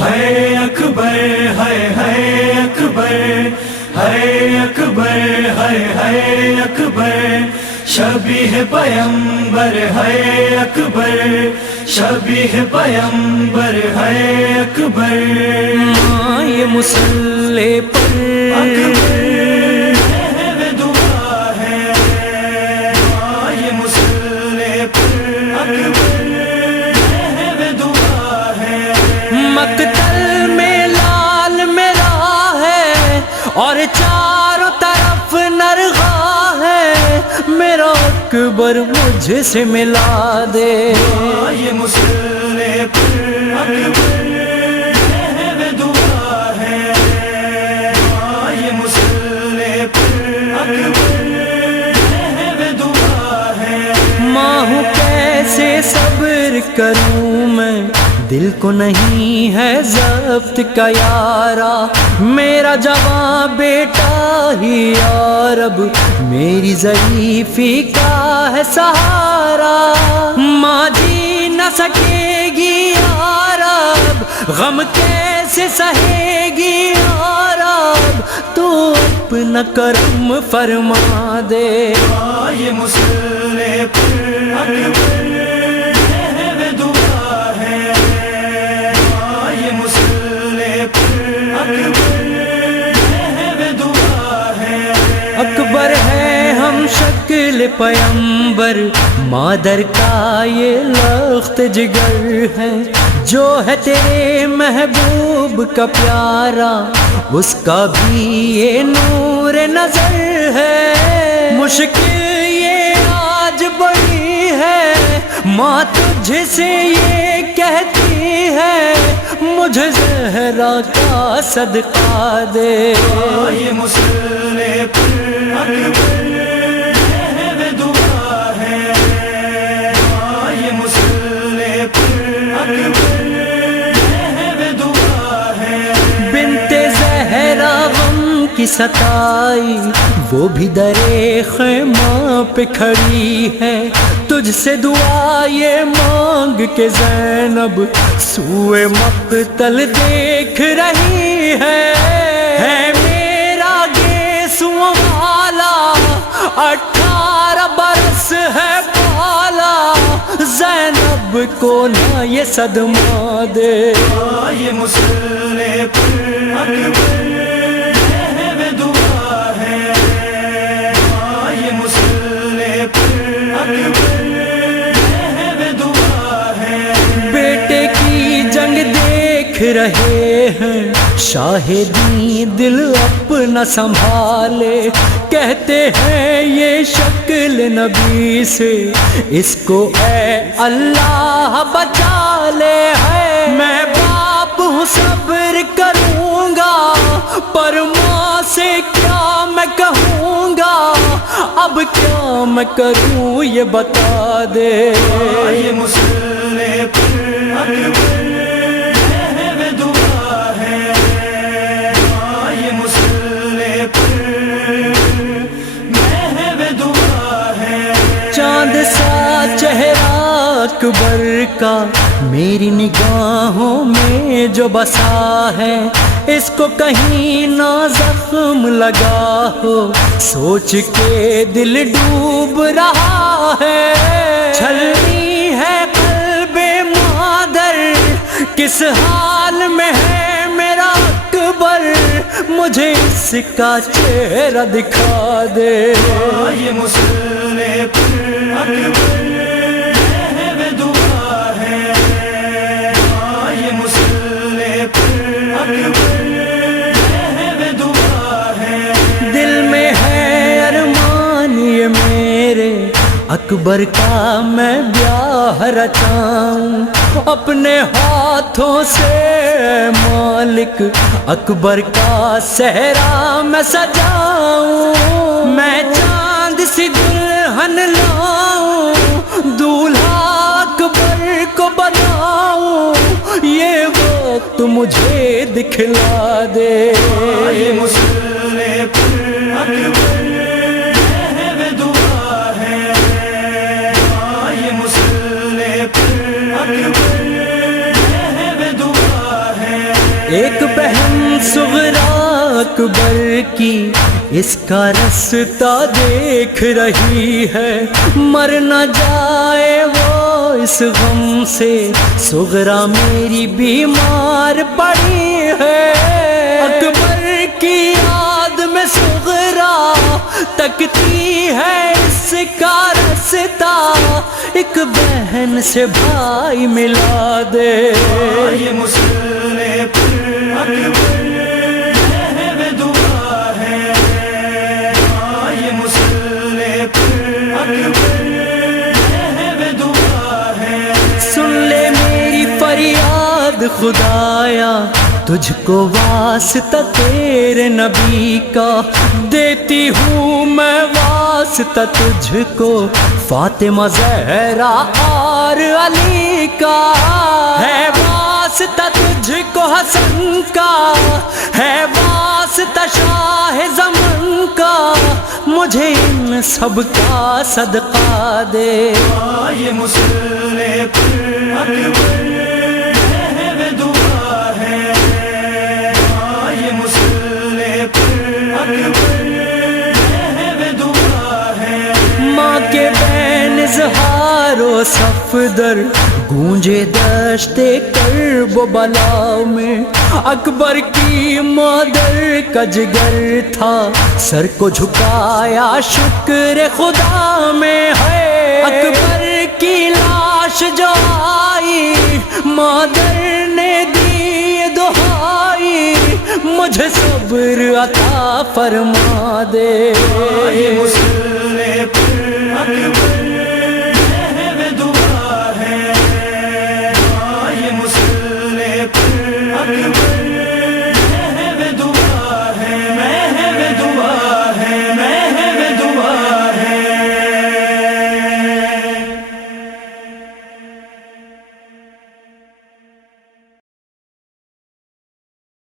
ہے اکبر ہے اکبر ہے اکبر ہے اکبر شبیہ پیمبر ہے اکبر شبیہ پیمبر ہے اکبر یہ مسلح پر مقتل میں لال میرا ہے اور چاروں طرف نرغا ہے، میرا اکبر مجھ سے ملا دے۔ یہ مسلح پر اکبر ہے دعا ہے، یہ مسلح پر اکبر ہے دعا ہے۔ ماں ہوں کیسے صبر کروں میں، دل کو نہیں ہے ضبط کا یارا، میرا جوان بیٹا ہی یا رب میری ضعیفی کا ہے سہارا۔ ماں جی نہ سکے گی یا رب، غم کیسے سہے گی یا رب، تو اپنا کرم فرما دے۔ یہ مسلح پر اکبر ہے دعا ہے، یہ مسلح پر اکبر ہے دعا ہے۔ اکبر ہے ہم شکل پیمبر، مادر کا یہ لخت جگر ہے، جو ہے تیرے محبوب کا پیارا، اس کا بھی یہ نور نظر ہے۔ مشکل یہ آج بڑی ہے، ماں تجھ سے یہ کہتی ہے، مجھے زہرا کا صدقہ دے۔ یہ مسلح پر اکبر ہے دعا ہے، یہ مسلح پر اکبر ہے دعا ہے۔ بنت زہرا غم کی ستائی، وہ بھی درے خیمہ پہ کھڑی ہے، تجھ سے دعا یہ مانگ کے زینب سوئے مقتل دیکھ رہی ہے۔ میرا گیسوں والا 18 برس ہے بالا، زینب کو نہ یہ صدمہ دے۔ یہ مسلح پر اکبر ہے دعا ہے، یہ مسلح پر اکبر ہے دعا ہے۔ بیٹے کی جنگ دیکھ رہے ہیں، شاہدی دل اپنا سنبھالے، کہتے ہیں یہ شکل نبی سے، اس کو اے اللہ بچا لے۔ ہے میں باپ ہوں صبر کروں گا، پر ماں سے کیا میں کہوں گا، اب کیا میں کروں یہ بتا دے۔ یہ مسلح پر اکبر ہے دعا ہے، یہ مسلح پر ہے دعا ہے۔ چاند سا چہرہ اکبر کا میری نگاہوں میں جو بسا ہے، اس کو کہیں نہ زخم لگا ہو، سوچ کے دل ڈوب رہا ہے۔ چھلنی ہے قلب مادر، کس حال میں ہے میرا اکبر، مجھے اس کا چہرہ دکھا دے۔ یہ مسلح پر اکبر ہے دعا ہے، یہ مسلح پر اکبر ہے دعا ہے۔ دل میں ہے ارمان یہ میرے، اکبر کا میں بیاہ رچاؤں، اپنے ہاتھوں سے مالک اکبر کا صحرا میں سجاؤں، میں چاند سی دلہن لاؤں، دولہا اکبر کو بناؤں، یہ وقت مجھے دکھلا دے۔ یہ مسلح پر اکبر ہے دعا ہے، یہ مسلح پر اکبر ہے دعا ہے۔ ایک بہن صغرا اکبر کی اس کا رستہ دیکھ رہی ہے، مر نہ جائے وہ اس غم سے، صغرا میری بیمار پڑی ہے۔ اکبر کی یاد میں صغرا تکتی ہے اس کا رستہ، ایک بہن سے بھائی ملا دے۔ یہ مسلح پر اکبر ہے دعا ہے، یہ مسلح پر اکبر ہے دعا ہے۔ سن لے میری فریاد خدایا، تجھ کو واسطہ تیرے نبی کا، دیتی ہوں میں واسطہ تجھ کو فاطمہ زہرا اور علی کا، ہے واسطہ تجھ کو حسن کا، ہے واسطہ شاہ زمن کا، مجھے ان سب کا صدقہ دے۔ یہ مسلح پر اکبر ہے دعا ہے، یہ مسلح پر اکبر ہے دعا ہے۔ ماں کے بین اظہار و صفدر گونجے دشت کرب و بلا میں، اکبر کی مادر کا جگر تھا، سر کو جھکایا شکر خدا میں ہے۔ اکبر کی لاش جو آئی مادر نے دی دہائی، مجھے صبر عطا فرما دے۔ یہ مسلح پر اکبر ہے دعا ہے، یہ مسلح پر اکبر